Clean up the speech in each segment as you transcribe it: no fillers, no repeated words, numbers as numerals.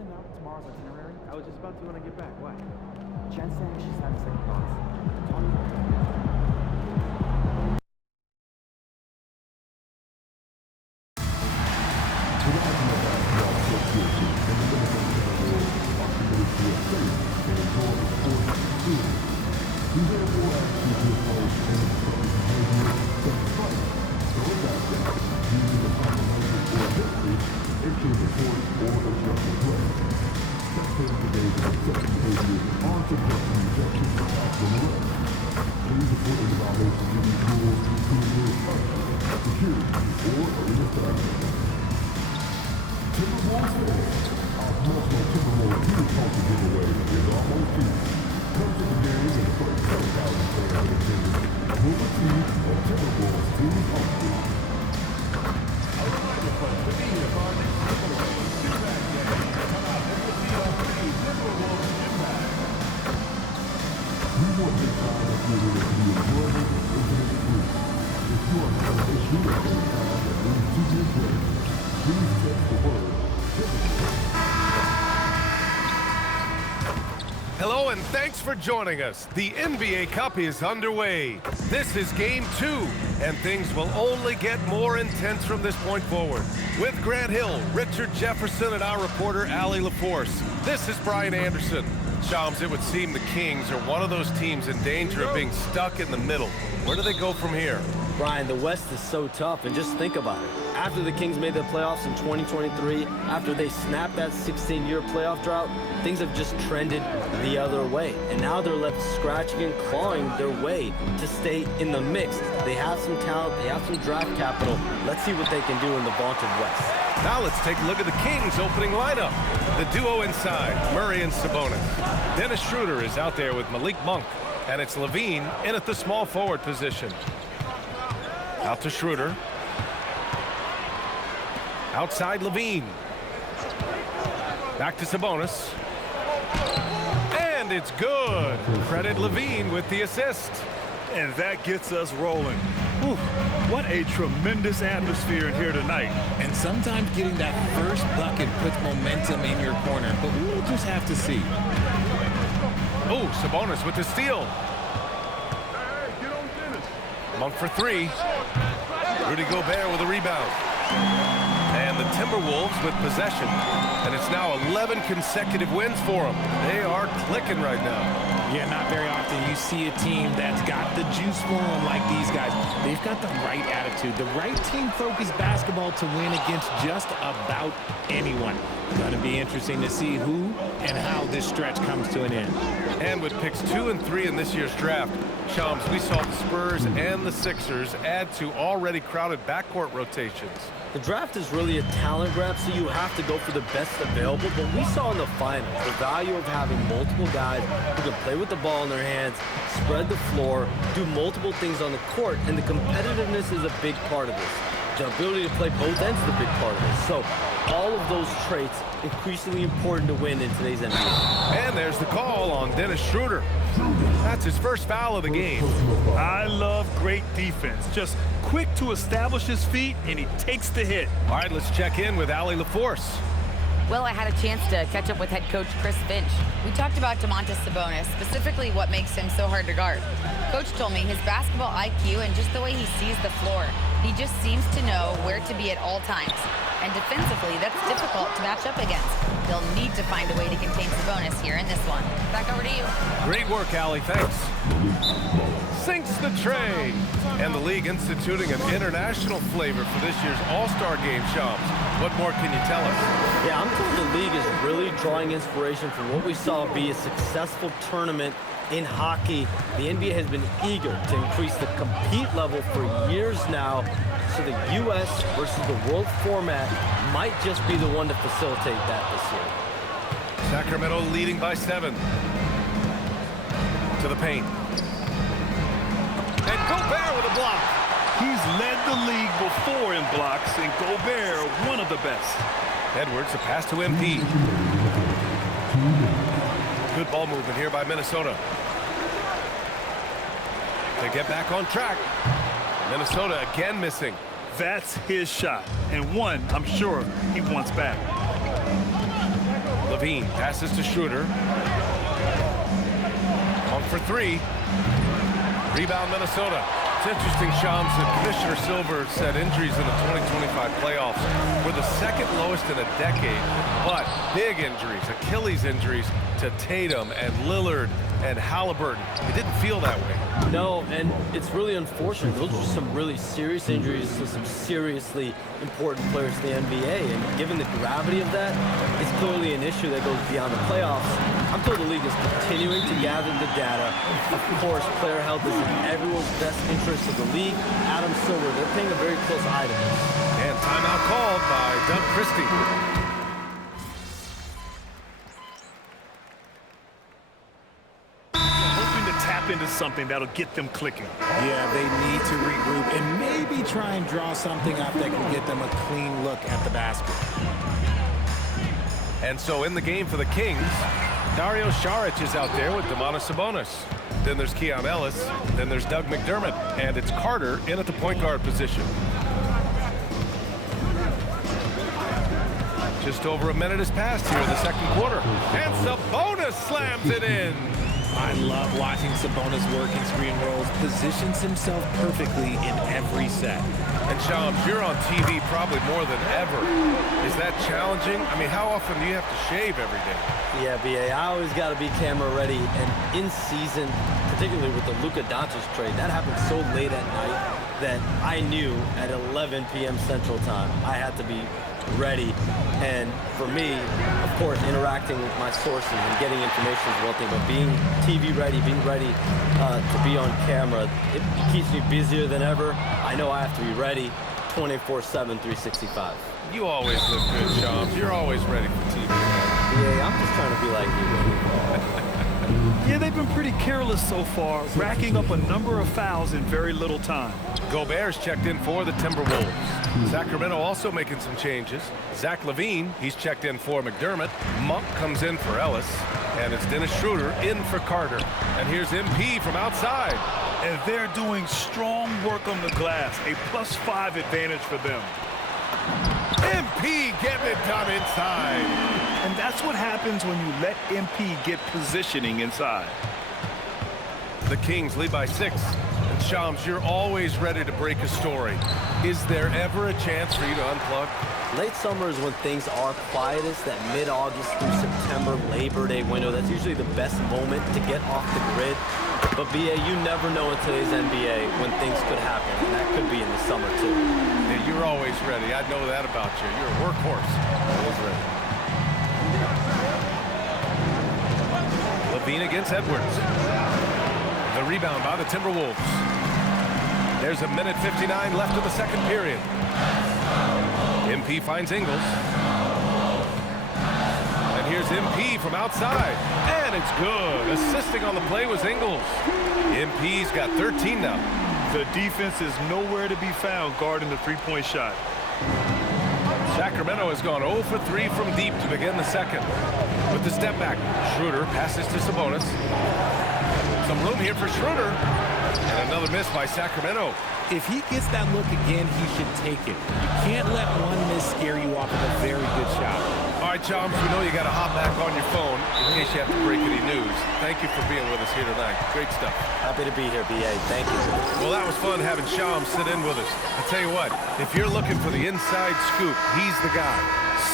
send out tomorrow's itinerary? I was just about to when I get back. Why? Jen's saying she's having second thoughts. Talk to her. Hello and thanks for joining us. The NBA Cup is underway. This is Game 2, and things will only get more intense from this point forward. With Grant Hill, Richard Jefferson, and our reporter, Allie LaForce, this is Brian Anderson. Shams, it would seem the Kings are one of those teams in danger of being stuck in the middle. Where do they go from here? Brian, the West is so tough, and just think about it. After the Kings made the playoffs in 2023, after they snapped that 16-year playoff drought, things have just trended the other way. And now they're left scratching and clawing their way to stay in the mix. They have some talent, they have some draft capital. Let's see what they can do in the vaunted West. Now let's take a look at the Kings' opening lineup. The duo inside, Murray and Sabonis. Dennis Schroeder is out there with Malik Monk, and it's Levine in at the small forward position. Out to Schroeder. Outside Levine. Back to Sabonis. And it's good. Credit Levine with the assist. And that gets us rolling. Whew, what a tremendous atmosphere in here tonight. And sometimes getting that first bucket puts momentum in your corner, but we'll just have to see. Oh, Sabonis with the steal. Monk for three. Rudy Gobert with a rebound. And the Timberwolves with possession. And it's now 11 consecutive wins for them. They are clicking right now. Yeah, not very often you see a team that's got the juice flowing like these guys. They've got the right attitude, the right team-focused basketball to win against just about anyone. It's going to be interesting to see who and how this stretch comes to an end. And with picks 2 and 3 in this year's draft, Shams, we saw the Spurs and the Sixers add to already crowded backcourt rotations. The draft is really a talent grab, so you have to go for the best available. But we saw in the finals the value of having multiple guys who can play with the ball in their hands, spread the floor, do multiple things on the court, and the competitiveness is a big part of this. The ability to play both ends is a big part of this. So all of those traits increasingly important to win in today's NBA. And there's the call on Dennis Schroeder. That's his first foul of the game. I love great defense. Just quick to establish his feet, and he takes the hit. All right, let's check in with Allie LaForce. Well, I had a chance to catch up with head coach Chris Finch. We talked about Domantas Sabonis, specifically what makes him so hard to guard. Coach told me his basketball IQ and just the way he sees the floor. He just seems to know where to be at all times. And defensively, that's difficult to match up against. They'll need to find a way to contain Sabonis here in this one. Back over to you. Great work, Allie. Thanks. Sinks the tray. And the league instituting an international flavor for this year's All-Star Game, Shams. What more can you tell us? Yeah, I'm told the league is really drawing inspiration from what we saw be a successful tournament in hockey. The NBA has been eager to increase the compete level for years now, so the U.S. versus the world format might just be the one to facilitate that this year. Sacramento leading by 7. To the paint. And Gobert with a block. He's led the league before in blocks, and Gobert, one of the best. Edwards, a pass to MP. Good ball movement here by Minnesota. They get back on track. Minnesota again missing. That's his shot, and one I'm sure he wants back. Levine passes to Schroeder. On for three. Rebound, Minnesota. It's interesting, Shams, that Commissioner Silver said injuries in the 2025 playoffs were the second lowest in a decade, but big injuries, Achilles injuries to Tatum and Lillard and Halliburton. It didn't feel that way. No, and it's really unfortunate. Those are some really serious injuries to some seriously important players in the NBA, and given the gravity of that, it's clearly an issue that goes beyond the playoffs. I'm told the league is continuing to gather the data. Of course, player health is in everyone's best interest of the league. Adam Silver, they're paying a very close eye to this. And timeout called by Doug Christie. Into something that'll get them clicking. Yeah, they need to regroup and maybe try and draw something up that can get them a clean look at the basket. And so in the game for the Kings, Dario Saric is out there with Domantas Sabonis. Then there's Keon Ellis. Then there's Doug McDermott. And it's Carter in at the point guard position. Just over a minute has passed here in the second quarter. And Sabonis slams it in. I love watching Sabonis work in screen rolls. Positions himself perfectly in every set. And Shams, you're on TV probably more than ever. Is that challenging? I mean, how often do you have to shave every day? Yeah, BA, I always got to be camera ready. And in season, particularly with the Luka Doncic trade, that happened so late at night that I knew at 11 p.m. Central Time I had to be ready. And for me, of course, interacting with my sources and getting information is one thing, but being TV ready, being ready to be on camera, it keeps me busier than ever. I know I have to be ready 24/7, 365. You always look good, Shams. You're always ready for TV. Yeah, I'm just trying to be like you. Yeah, they've been pretty careless so far, racking up a number of fouls in very little time. Gobert's checked in for the Timberwolves. Sacramento also making some changes. Zach LaVine, he's checked in for McDermott. Monk comes in for Ellis. And it's Dennis Schroeder in for Carter. And here's MP from outside. And they're doing strong work on the glass, a +5 advantage for them. MP getting it done inside. And that's what happens when you let MP get positioning inside. The Kings lead by 6. And Shams, you're always ready to break a story. Is there ever a chance for you to unplug? Late summer is when things are quietest, that mid-August through September Labor Day window. That's usually the best moment to get off the grid. But BA, you never know in today's NBA when things could happen, and that could be in the summer too. Yeah, you're always ready. I know that about you. You're a workhorse. Always ready. Levine against Edwards. The rebound by the Timberwolves. There's a minute 59 left in the second period. MP finds Ingles. And here's MP from outside. And it's good. Assisting on the play was Ingles. MP's got 13 now. The defense is nowhere to be found guarding the three-point shot. Sacramento has gone 0 for 3 from deep to begin the second. With the step back, Schroeder passes to Sabonis. Some room here for Schroeder. And another miss by Sacramento. If he gets that look again, he should take it. You can't let one miss scare you off of a very good shot. All right, Shams, we know you got to hop back on your phone in case you have to break any news. Thank you for being with us here tonight. Great stuff. Happy to be here, BA. Thank you. Well, that was fun having Shams sit in with us. I tell you what, if you're looking for the inside scoop, he's the guy.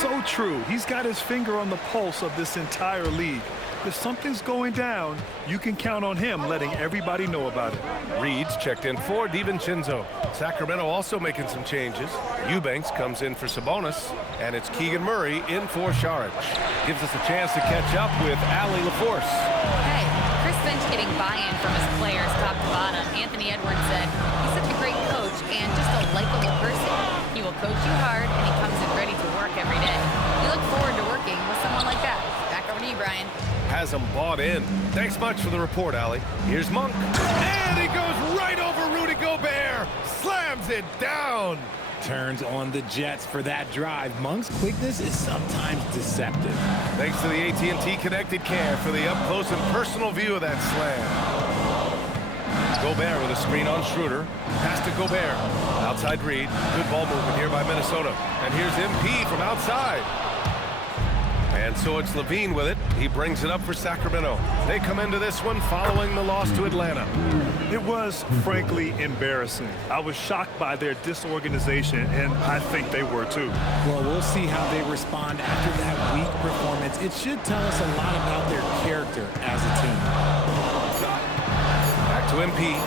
So true. He's got his finger on the pulse of this entire league. If something's going down, you can count on him letting everybody know about it. Reed's checked in for DiVincenzo. Sacramento also making some changes. Eubanks comes in for Sabonis, and it's Keegan Murray in for Saric. Gives us a chance to catch up with Allie LaForce. Hey, Chris Finch getting buy-in from his players top to bottom. Anthony Edwards said he's such a great coach and just a likable person. He will coach you hard, and he comes in ready to work every day. We look forward to working with someone like that. Back over to you, Brian. Has them bought in. Thanks much for the report, Allie. Here's Monk. And he goes right over Rudy Gobert. Slams it down. Turns on the Jets for that drive. Monk's quickness is sometimes deceptive. Thanks to the AT&T Connected Care for the up-close and personal view of that slam. Gobert with a screen on Schroeder. Pass to Gobert. Outside Reed. Good ball movement here by Minnesota. And here's MP from outside. And so it's Levine with it. He brings it up for Sacramento. They come into this one following the loss to Atlanta. It was, frankly, embarrassing. I was shocked by their disorganization, and I think they were too. Well, we'll see how they respond after that weak performance. It should tell us a lot about their character as a team. Back to MP.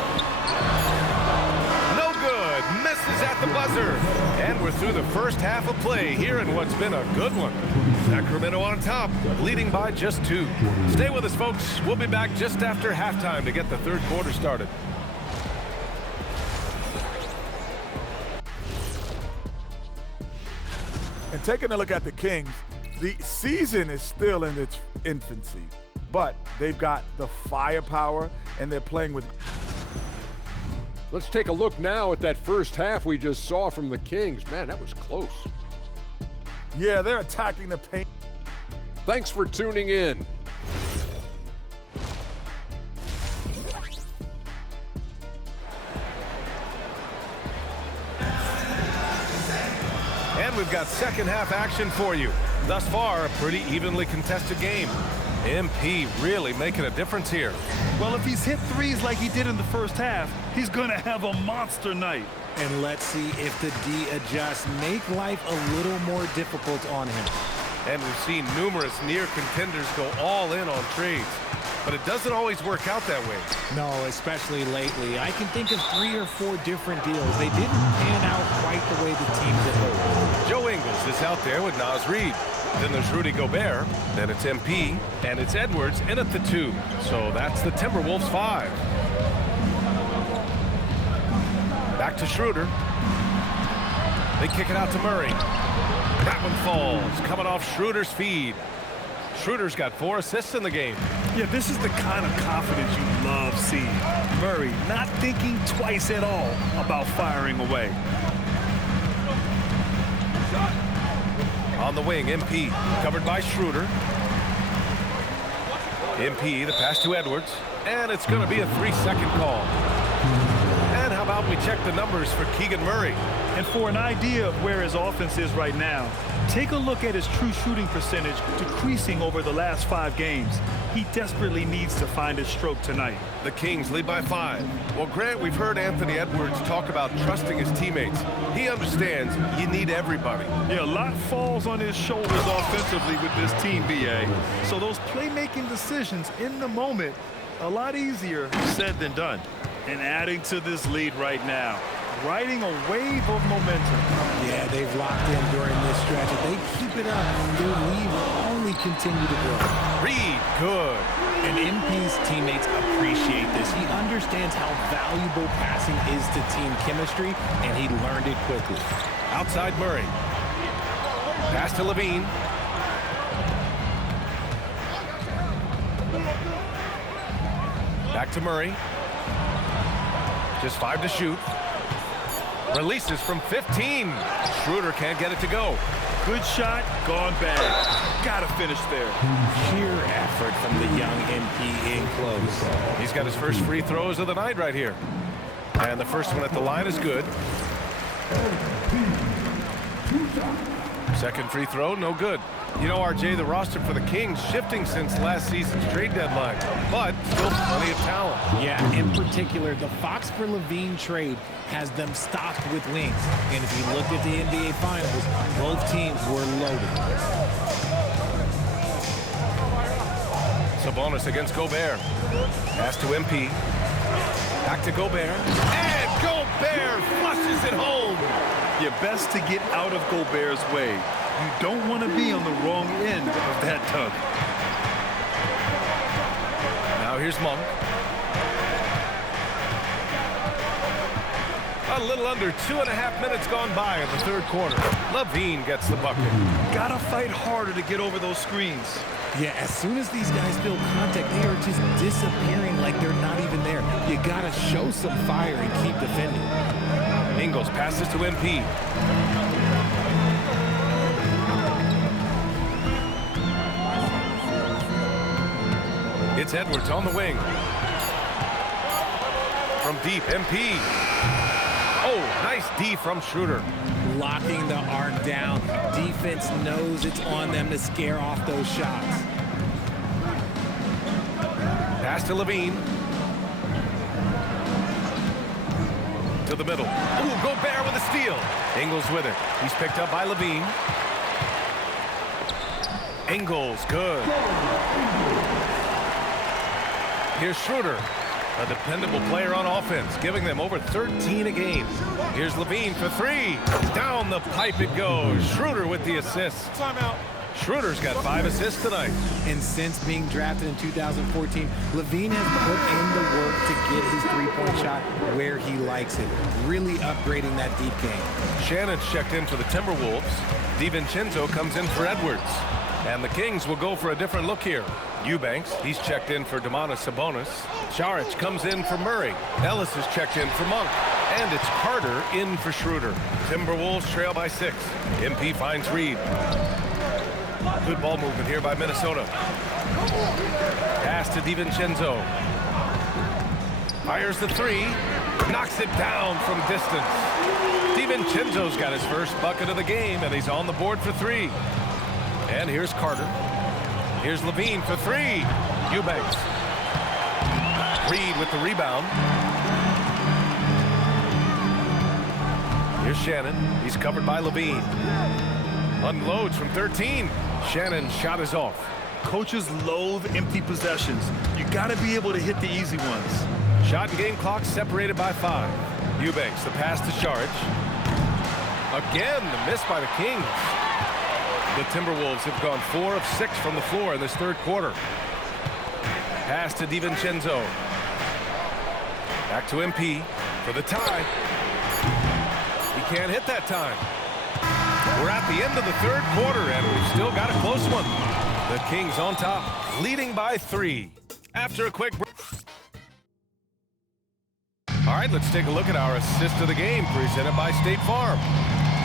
No good. Misses at the buzzer. And we're through the first half of play here in what's been a good one. Sacramento on top, leading by just 2. Stay with us, folks. We'll be back just after halftime to get the third quarter started. And taking a look at the Kings, the season is still in its infancy, but they've got the firepower and they're playing with. Let's take a look now at that first half we just saw from the Kings. Man, that was close. Yeah, they're attacking the paint. Thanks for tuning in. And we've got second half action for you. Thus far, a pretty evenly contested game. MP really making a difference here. Well, if he's hit threes like he did in the first half, he's going to have a monster night. And let's see if the D adjusts, make life a little more difficult on him. And we've seen numerous near contenders go all in on trades. But it doesn't always work out that way. No, especially lately. I can think of 3 or 4 different deals. They didn't pan out quite the way the teams had hoped. Joe Ingles is out there with Naz Reid. Then there's Rudy Gobert. Then it's MP. And it's Edwards in at the 2. So that's the Timberwolves 5. Back to Schroeder. They kick it out to Murray. That one falls, coming off Schroeder's feed. Schroeder's got 4 assists in the game. Yeah, this is the kind of confidence you love seeing. Murray not thinking twice at all about firing away. On the wing, MP, covered by Schroeder. MP, the pass to Edwards, and it's going to be a 3-second call. And how about we check the numbers for Keegan Murray? And for an idea of where his offense is right now, take a look at his true shooting percentage decreasing over the last 5 games. He desperately needs to find his stroke tonight. The Kings lead by 5. Well, Grant, we've heard Anthony Edwards talk about trusting his teammates. He understands you need everybody. Yeah, a lot falls on his shoulders offensively with this team, BA. So those playmaking decisions in the moment, a lot easier said than done. And adding to this lead right now, riding a wave of momentum. Yeah, they've locked in during this stretch. If they keep it up, their lead will only continue to grow. Reid, good. And MP's teammates appreciate this. He understands how valuable passing is to team chemistry, and he learned it quickly. Outside Murray. Pass to Levine. Back to Murray. Just 5 to shoot. Releases from 15. Schroeder can't get it to go. Good shot, gone bad. Gotta finish there. Sheer effort from the young MP in close. He's got his first free throws of the night right here. And the first one at the line is good. Second free throw, no good. You know, RJ, the roster for the Kings shifting since last season's trade deadline, but still plenty of talent. Yeah, in particular, the Fox for Levine trade has them stocked with wings. And if you looked at the NBA Finals, both teams were loaded. Sabonis against Gobert. Pass to MP. Back to Gobert. And Gobert flushes it home. You're best to get out of Gobert's way. You don't want to be on the wrong end of that tug. Now here's Monk. A little under 2.5 minutes gone by in the third quarter. Levine gets the bucket. Gotta fight harder to get over those screens. Yeah, as soon as these guys feel contact, they are just disappearing like they're not even there. You gotta show some fire and keep defending. Ingles passes to MP. It's Edwards on the wing. From deep, MP. Oh, nice D from Schroeder. locking the arc down. Defense knows it's on them to scare off those shots. Pass to Levine. To the middle. Ooh, Gobert with a steal. Ingles with it. He's picked up by Levine. Ingles, good. Here's Schroeder, a dependable player on offense, giving them over 13 a game. Here's Levine for three. Down the pipe it goes. Schroeder with the assist. Timeout. Schroeder's got 5 assists tonight. And since being drafted in 2014, Levine has put in the work to get his three-point shot where he likes it, really upgrading that deep game. Shannon's checked in for the Timberwolves. DiVincenzo comes in for Edwards. And the Kings will go for a different look here. Eubanks, he's checked in for Domantas Sabonis. Saric comes in for Murray. Ellis is checked in for Monk. And it's Carter in for Schroeder. Timberwolves trail by 6. MP finds Reed. Good ball movement here by Minnesota. Pass to DiVincenzo. Fires the three. Knocks it down from distance. DiVincenzo's got his first bucket of the game, and he's on the board for 3. And here's Carter. Here's Levine for 3. Eubanks. Reed with the rebound. Here's Shannon. He's covered by Levine. Unloads from 13. Shannon's shot is off. Coaches loathe empty possessions. You got to be able to hit the easy ones. Shot and game clock separated by 5. Eubanks, the pass to Saric. Again, the miss by the Kings. The Timberwolves have gone 4 of 6 from the floor in this third quarter. Pass to DiVincenzo. Back to MP for the tie. He can't hit that time. We're at the end of the third quarter, and we've still got a close one. The Kings on top, leading by 3. After a quick break. All right, let's take a look at our assist of the game presented by State Farm.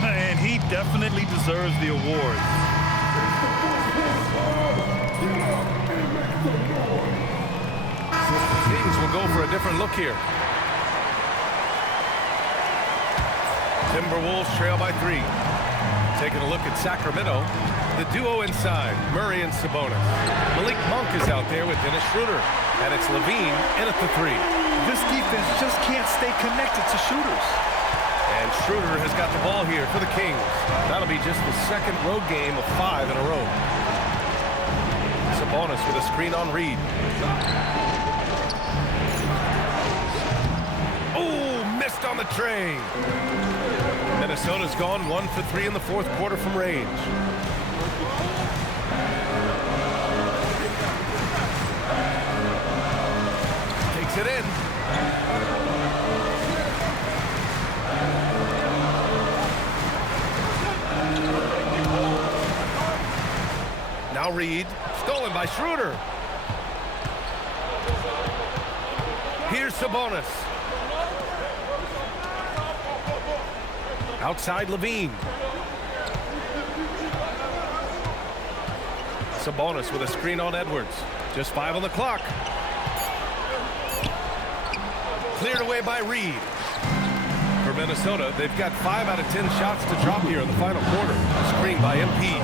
And he definitely deserves the award. Kings will go for a different look here. Timberwolves trail by 3. Taking a look at Sacramento. The duo inside, Murray and Sabonis. Malik Monk is out there with Dennis Schroeder. And it's Levine in at the 3. This defense just can't stay connected to shooters. And Schroeder has got the ball here for the Kings. That'll be just the second road game of 5 in a row. Sabonis with a screen on Reed. Oh, missed on the tray. Minnesota's gone 1 for 3 in the fourth quarter from range. Takes it in. Now Reed, stolen by Schroeder. Here's Sabonis. Outside Levine. Sabonis with a screen on Edwards. Just 5 on the clock. Cleared away by Reed. For Minnesota, they've got 5 out of 10 shots to drop here in the final quarter. A screen by MP.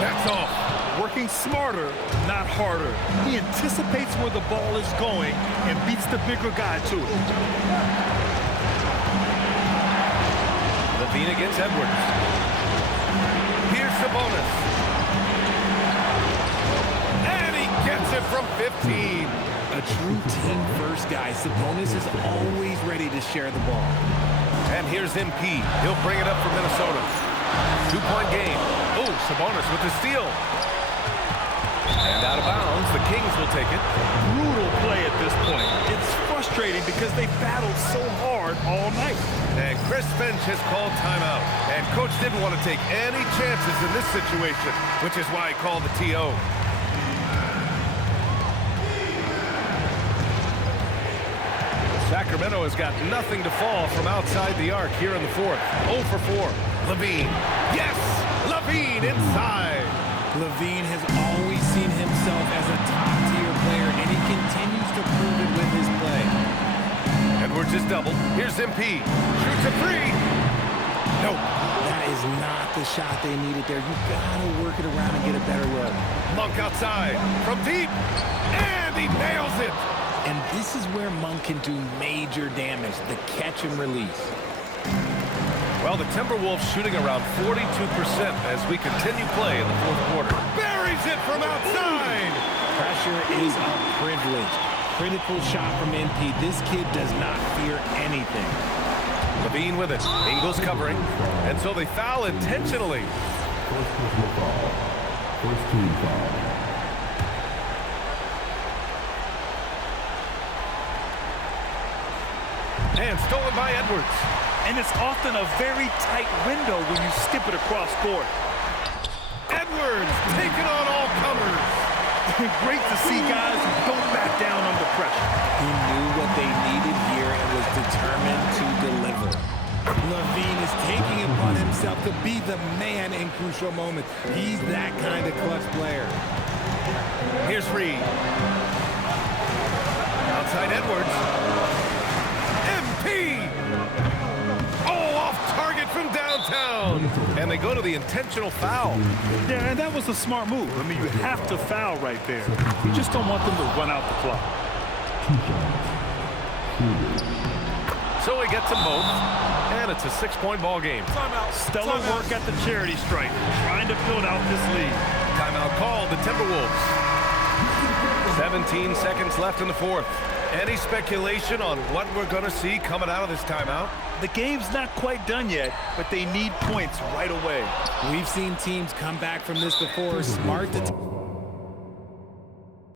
That's off. Working smarter, not harder. He anticipates where the ball is going and beats the bigger guy to it. Levine against Edwards. Here's Sabonis. And he gets it from 15. A true team-first guy. Sabonis is always ready to share the ball. And here's MP. He'll bring it up for Minnesota. 2-point game. Oh, Sabonis with the steal. And out of bounds, the Kings will take it. Brutal play at this point. It's frustrating because they battled so hard all night. And Chris Finch has called timeout. And coach didn't want to take any chances in this situation, which is why he called the TO. Sacramento has got nothing to fall from outside the arc here in the fourth. 0 for 4. Levine. Yes! Levine inside. Levine has always seen himself as a top-tier player, and he continues to prove it with his play. Edwards is doubled. Here's MP. Shoots a 3. No the shot they needed there. You gotta work it around and get a better look. Monk outside from deep, and he nails it. And this is where Monk can do major damage, the catch and release. Well, the Timberwolves shooting around 42% as we continue play in the fourth quarter. Buries it from outside. Pressure is a privilege. Critical shot from NP. This kid does not fear anything. Levine with it. Ingles covering. And so they foul intentionally. First personal foul. First team foul. And stolen by Edwards. And it's often a very tight window when you skip it across court. Edwards taking on all comers. Great to see guys who don't back down under pressure. He knew what they needed here and was determined to deliver. Levine is taking it upon himself to be the man in crucial moments. He's that kind of clutch player. Here's Reed. Outside Edwards. MP! Oh, off target from downtown. And they go to the intentional foul. Yeah, and that was a smart move. I mean, you have to foul right there. You just don't want them to run out the clock. So he gets them both. And it's a 6-point ball game. Stellar work at the charity stripe, trying to build out this lead. Timeout called, the Timberwolves. 17 seconds left in the fourth. Any speculation on what we're going to see coming out of this timeout? The game's not quite done yet, but they need points right away. We've seen teams come back from this before. Smart to